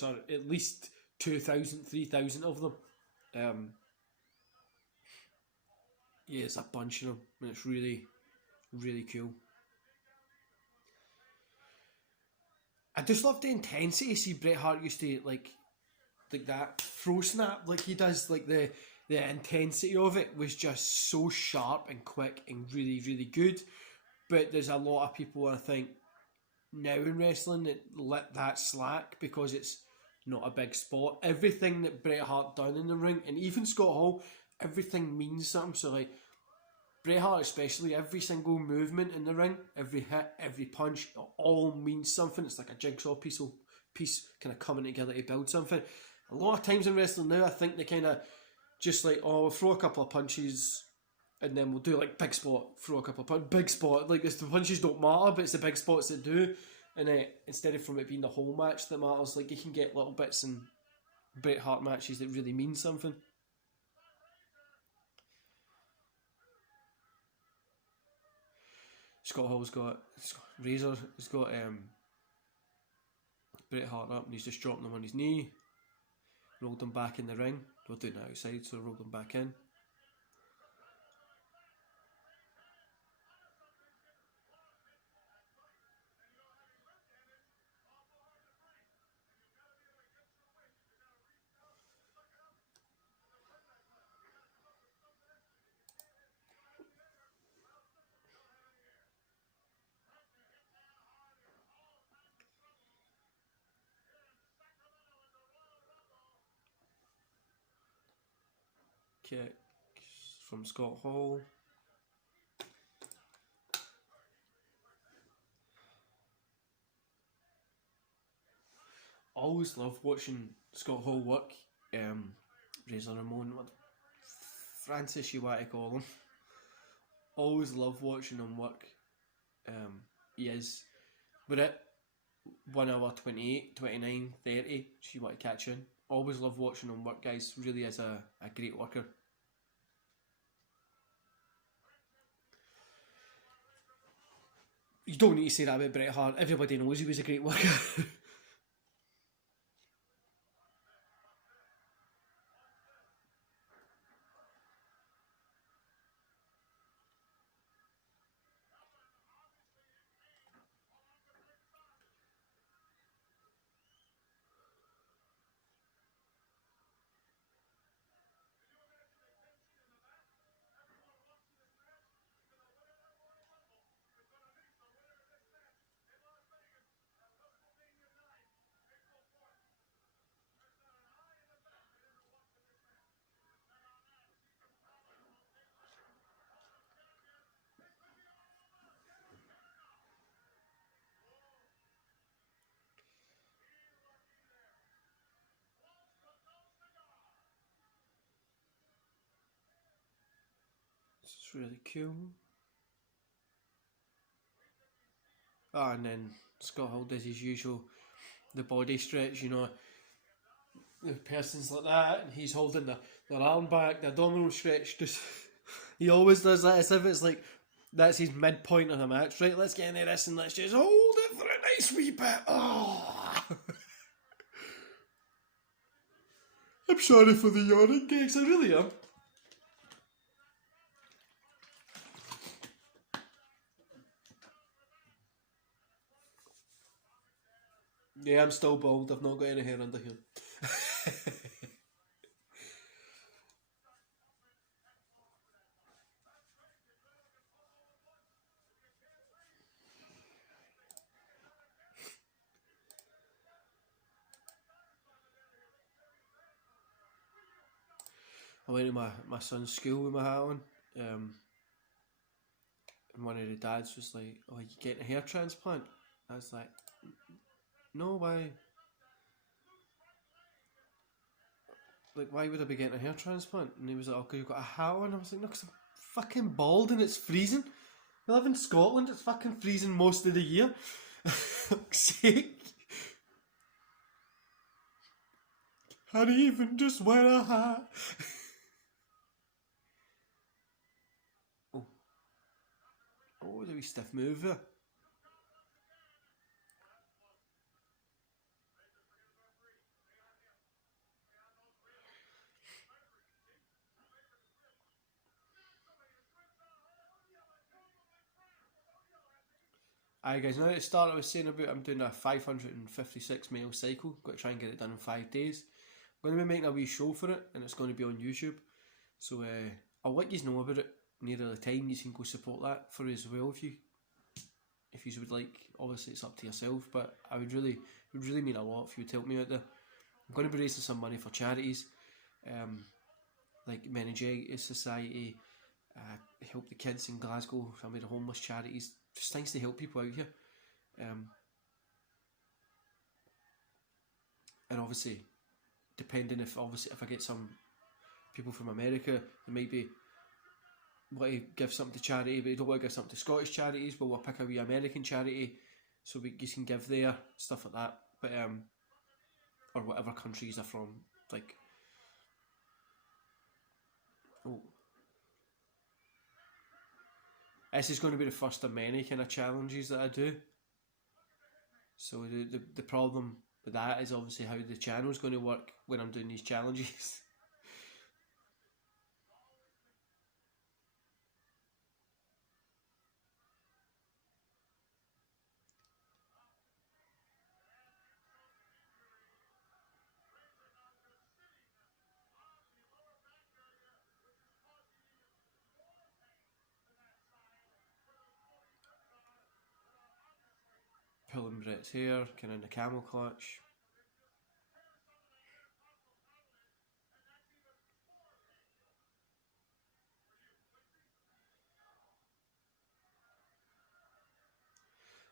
or at least 2,000, 3,000 of them. Yeah, it's a bunch of them, and it's really, really cool. I just love the intensity. See, Bret Hart used to like that throw snap like he does. Like the intensity of it was just so sharp and quick and really, really good. But there's a lot of people, I think, now in wrestling that let that slack because it's not a big spot. Everything that Bret Hart done in the ring, and even Scott Hall, everything means something. So like Bret Hart especially, every single movement in the ring, every hit, every punch, it all means something. It's like a jigsaw piece kind of coming together to build something. A lot of times in wrestling now, I think they kind of just like, oh, we'll throw a couple of punches and then we'll do like big spot, throw a couple of punches, big spot. Like the punches don't matter, but it's the big spots that do. And instead of from it being the whole match that matters, like you can get little bits in Bret Hart matches that really mean something. Scott Hall's got Razor has got Bret Hart up, and he's just dropping him on his knee, rolled him back in the ring. We're doing it outside, so rolled him back in. Kick from Scott Hall. Always love watching Scott Hall work. Razor Ramon, Francis, you want to call him. Always love watching him work. He is, but 1 hour 28, 29, 30. So you want to catch in. Always love watching him work, guys. Really is a great worker. You don't need to say that about Bret Hart. Everybody knows he was a great worker. It's really cool. Ah, and then Scott Hall does his usual, the body stretch, the person's like that, and he's holding their arm back, the abdominal stretch. Just he always does that as if it's like that's his midpoint of the match. Right, let's get into this and let's just hold it for a nice wee bit. Oh, I'm sorry for the yawning, gigs. I really am. Yeah, I'm still bald. I've not got any hair under here. I went to my son's school with my hat on, and one of the dads was like, "Oh, you getting a hair transplant?" I was like, "No, why? Like, why would I be getting a hair transplant?" And he was like, "Oh, 'cause you've got a hat on." I was like, "No, 'cause I'm fucking bald and it's freezing. I live in Scotland. It's fucking freezing most of the year." Fuck's sake. I'd even just wear a hat. Oh, oh, the wee stiff move there. Aye guys, now at the start I was saying about I'm doing a 556 mile cycle. Got to try and get it done in 5 days. I'm going to be making a wee show for it, and it's going to be on YouTube. So I'll let you know about it nearer the time. You can go support that for as well if you would like. Obviously it's up to yourself, but I would really mean a lot if you would help me out there. I'm going to be raising some money for charities, like Meningitis Society, help the kids in Glasgow, some of the homeless charities, just things to help people out here. And obviously, depending if I get some people from America, they might be want to give something to charity, but they don't want to give something to Scottish charities, but we'll pick a wee American charity so you can give there, stuff like that. But or whatever countries are from, like, oh, this is going to be the first of many kind of challenges that I do. So the problem with that is obviously how the channel's going to work when I'm doing these challenges. Pulling Brett's hair, kind of in the camel clutch.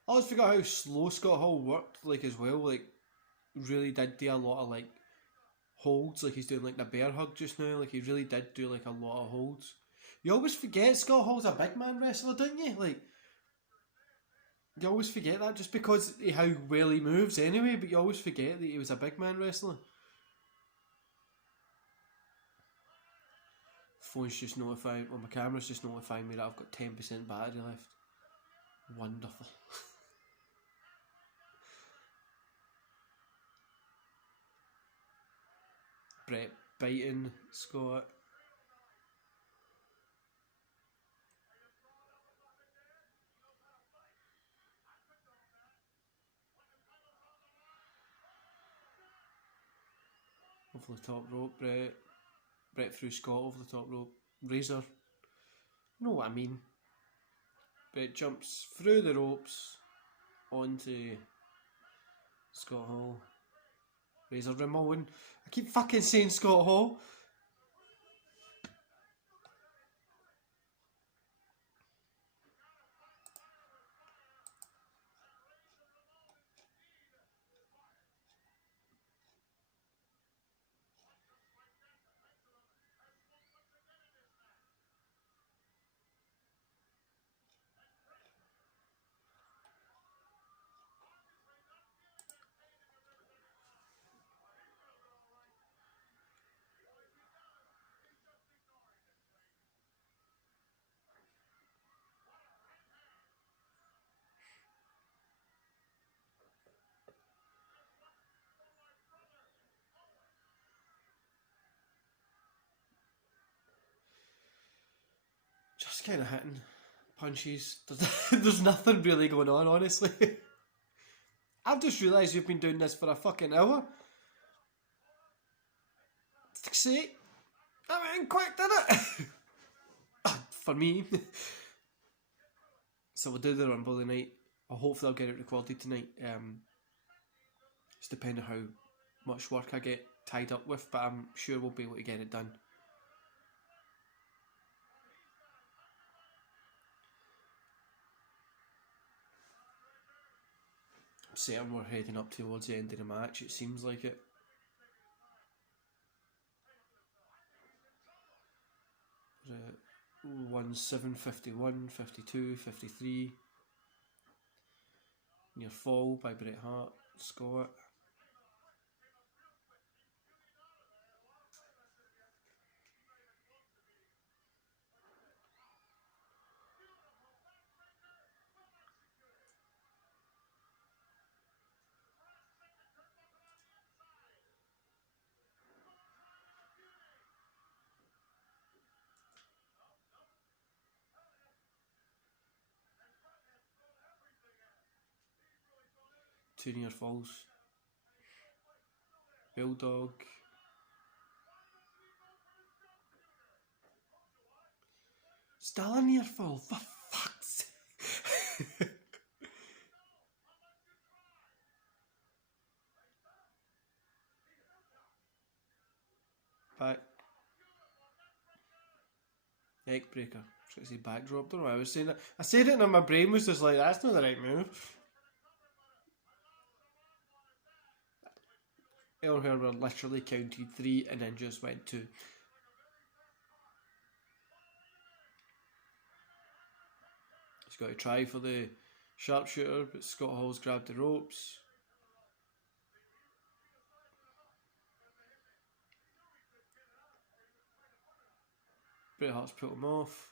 I always forgot how slow Scott Hall worked, like, as well. Like, really did do a lot of, like, holds. Like, he's doing, like, the bear hug just now. Like, he really did do, like, a lot of holds. You always forget Scott Hall's a big man wrestler, don't you? Like, You always forget that just because of how well he moves anyway, but you always forget that he was a big man wrestler. Phone's just notifying, well, my camera's just notifying me that I've got 10% battery left. Wonderful. Brett biting Scott. Over the top rope, Brett. Brett threw Scott over the top rope. Razor. You know what I mean. Brett jumps through the ropes onto Scott Hall. Razor Ramon. I keep fucking saying Scott Hall. Just kind of hitting punches. There's nothing really going on, honestly. I've just realised you've been doing this for a fucking hour. Fuck's sake. I went in quick, did it? For me. So we'll do the Rumble tonight. Hopefully I'll get it recorded tonight. It's depending on how much work I get tied up with, but I'm sure we'll be able to get it done. I'm certain we're heading up towards the end of the match, it seems like it. Won 7:51, 52, 53. Near fall by Bret Hart, Scott. Two near falls. Bulldog. Still a near fall, for fuck's sake. Back. Neck breaker. Should I say backdrop? Don't know why I was saying that. I said it and my brain was just like, that's not the right move. Elher literally counted 3 and then just went 2. He's got to try for the sharpshooter, but Scott Hall's grabbed the ropes. Bret Hart's put him off.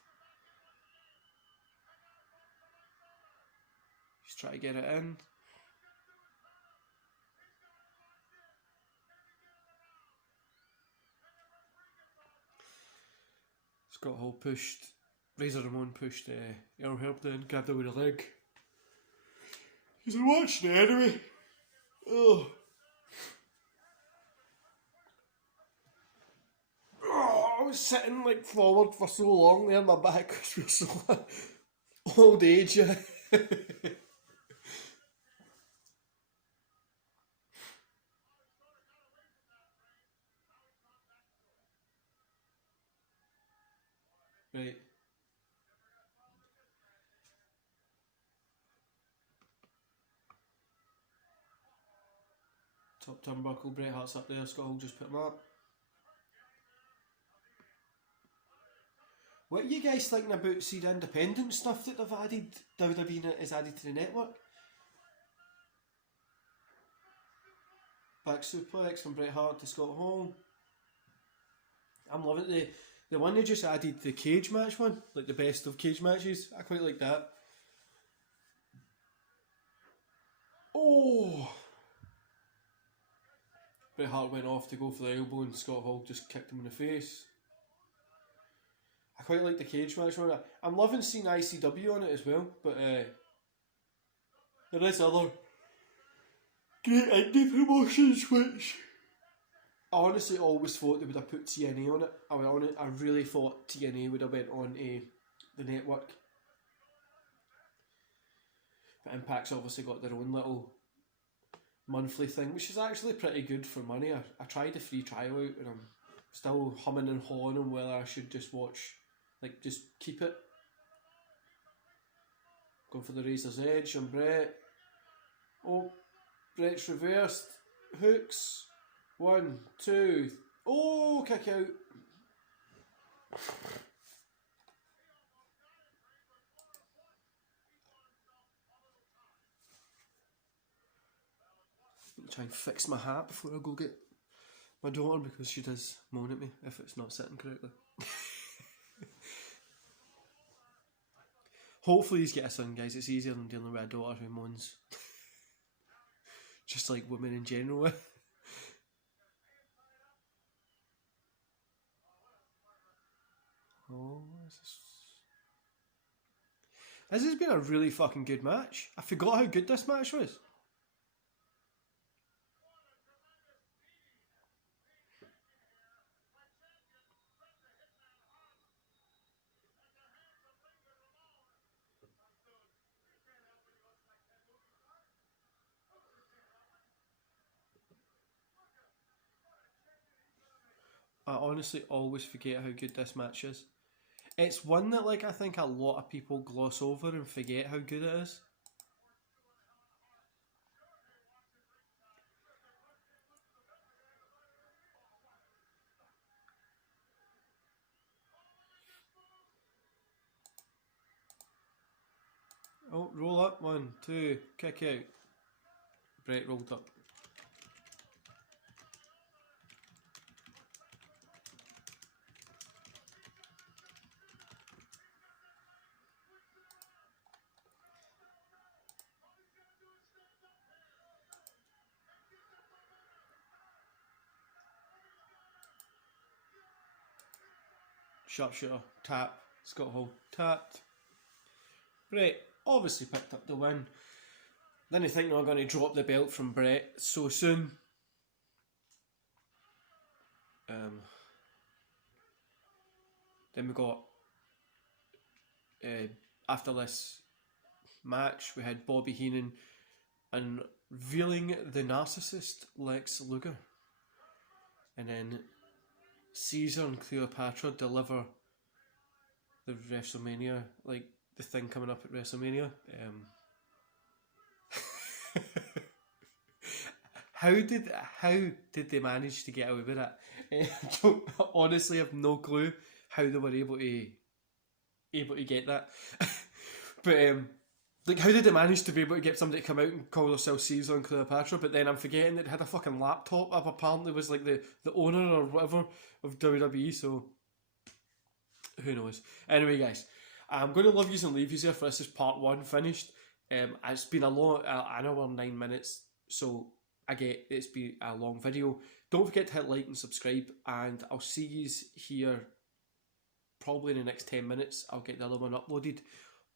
He's trying to get it in. Scott Hall pushed, Razor Ramon pushed Earl Herb down, grabbed her with a leg. He's watching it anyway. Oh. I was sitting like forward for so long there, my back was so old age. Right. Top turnbuckle, Bret Hart's up there, Scott Hall just put him up. What are you guys thinking about see the independent stuff that they've added, WWE has added to the network? Back suplex from Bret Hart to Scott Hall. I'm loving the one they just added, the cage match one, like the best of cage matches. I quite like that. Oh! Bret Hart went off to go for the elbow and Scott Hall just kicked him in the face. I quite like the cage match one. I'm loving seeing ICW on it as well, but there is other great indie promotions which I honestly always thought they would have put TNA on it. I really thought TNA would have went on the network. But Impact's obviously got their own little monthly thing, which is actually pretty good for money. I tried the free trial out and I'm still humming and hawing on whether I should just watch, like just keep it. Going for the Razor's Edge on Bret. Oh, Bret's reversed. Hooks. 1, 2. Oh, kick out. Try and fix my hat before I go get my daughter because she does moan at me if it's not sitting correctly. Hopefully you get a son, guys. It's easier than dealing with a daughter who moans. Just like women in general. Oh, this has been a really fucking good match. I forgot how good this match was. I honestly always forget how good this match is. It's one that like I think a lot of people gloss over and forget how good it is. Oh, roll up, 1, 2, kick out. Bret rolled up. Sharpshooter, tap, Scott Hall tapped. Bret obviously picked up the win. Didn't think they were going to drop the belt from Bret so soon. Then we got, after this match, we had Bobby Heenan unveiling the narcissist Lex Luger. And then Caesar and Cleopatra deliver the WrestleMania, like the thing coming up at WrestleMania. How did they manage to get away with that? I honestly have no clue how they were able to get that. But like, how did they manage to be able to get somebody to come out and call themselves Caesar and Cleopatra? But then I'm forgetting that they had a fucking laptop up. Apparently, was like the owner or whatever of WWE. So who knows? Anyway, guys, I'm going to love yous and leave yous here for this is part 1 finished. It's been a long, an hour and 9 minutes. So I get it's been a long video. Don't forget to hit like and subscribe, and I'll see yous here probably in the next 10 minutes. I'll get the other one uploaded.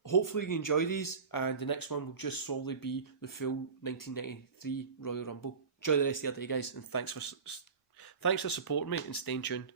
Hopefully you enjoy these, and the next one will just solely be the full 1993 Royal Rumble. Enjoy the rest of your day, guys, and thanks for supporting me and staying tuned.